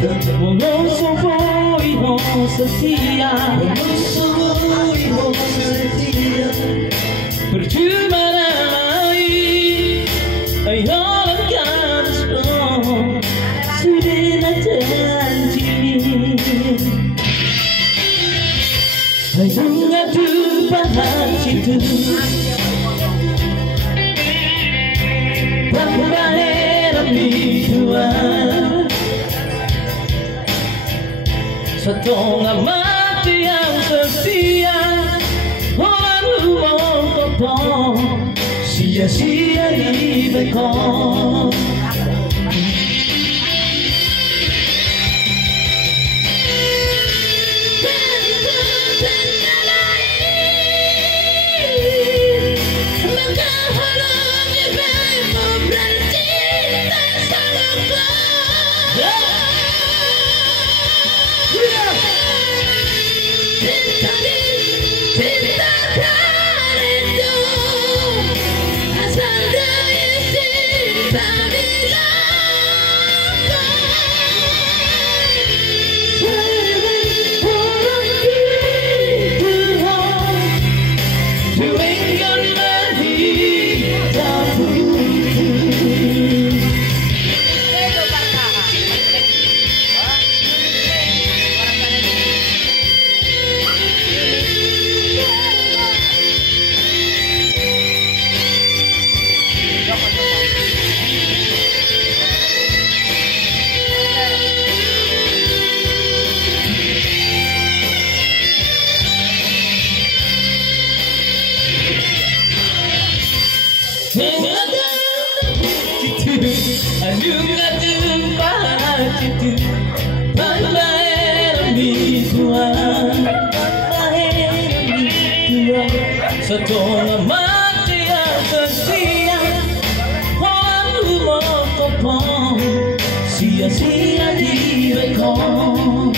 Mengusung hijau setia, percuma lagi ayo gadisku sudah janji ayo ngadu bahagitu bahaya dua setengah mati yang setia lalu mau kopong sia-sia di bekong. Setengah mati yang setia lalu mau kopong sia-sia di bekong.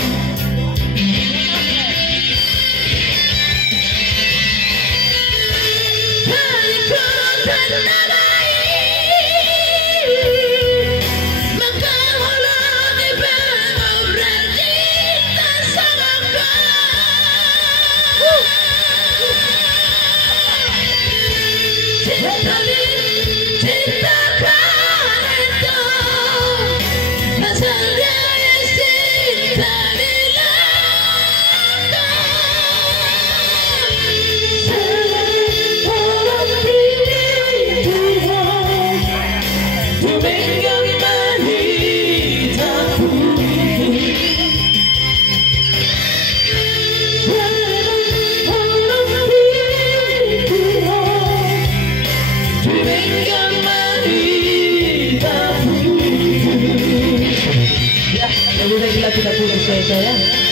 Ya, lebih baik kita pulang saja ya.